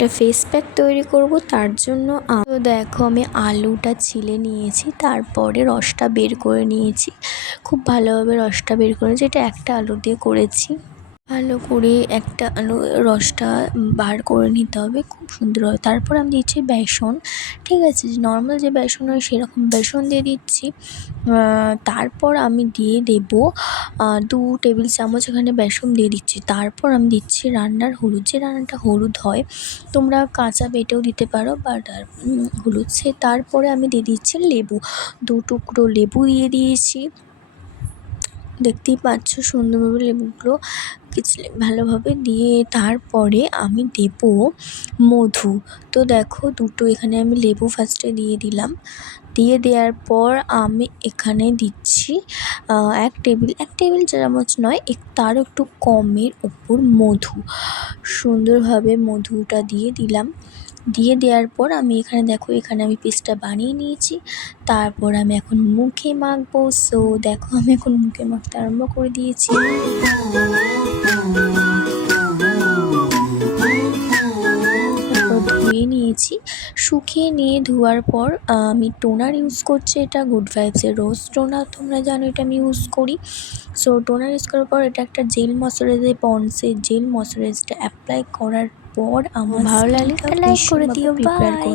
একটা face pack তৈরি করব। তার জন্য তো দেখো আমি আলুটা ছিলে নিয়েছি, তারপরে রসটা বের করে নিয়েছি। খুব ভালোভাবে রসটা বের করে, যেটা একটা আলু দিয়ে করেছি। ভালো করে একটা আলু রসটা বার করে নিতে হবে, খুব সুন্দর হবে। তারপর আমি দিচ্ছি বেসন, ঠিক আছে, নর্মাল যে বেসন হয় সেরকম বেসন দিয়ে দিচ্ছি। তারপর আমি দিয়ে দেব 2 টেবিল চামচ এখানে বেসন দিয়ে দিচ্ছি। তারপর আমি দিচ্ছি রান্নার হলুদ, যে রান্নাটা হলুদ হয়, তোমরা কাঁচা বেটেও দিতে পারো, বাট হলুদ সে। তারপরে আমি দিয়ে দিচ্ছি লেবু, 2 টুকরো লেবু দিয়ে দিয়েছি। দেখতেই পাচ্ছ সুন্দরভাবে লেবুগুলো ভালোভাবে দিয়ে। তারপরে আমি দেব মধু। তো দেখো দুটো এখানে আমি লেবু ফার্স্টে দিয়ে দিলাম। দিয়ে দেওয়ার পর আমি এখানে দিচ্ছি 1 টেবিল চামচ নয়, তারও একটু কমের উপর মধু। সুন্দরভাবে মধুটা দিয়ে দিলাম। দিয়ে দেওয়ার পর আমি এখানে দেখো, এখানে আমি পেস্টটা বানিয়ে নিয়েছি। তারপর আমি এখন মুখে মাখবো। সো দেখো আমি এখন মুখে মাখতে আরম্ভ করে দিয়েছি। ধুয়ে নিয়েছি, শুকিয়ে নিয়ে ধোয়ার পর আমি টোনার ইউজ করছি। এটা গুড ভাইবসের রোজ টোনার, তোমরা জানো এটা আমি ইউজ করি। সো টোনার ইউজ করার পর এটা একটা জেল ময়শ্চারাইজার, পন্ডসের জেল ময়শ্চারাইজারটা অ্যাপ্লাই করার পর আমার ভালো লাগলে লাইক করে দিও। বাই।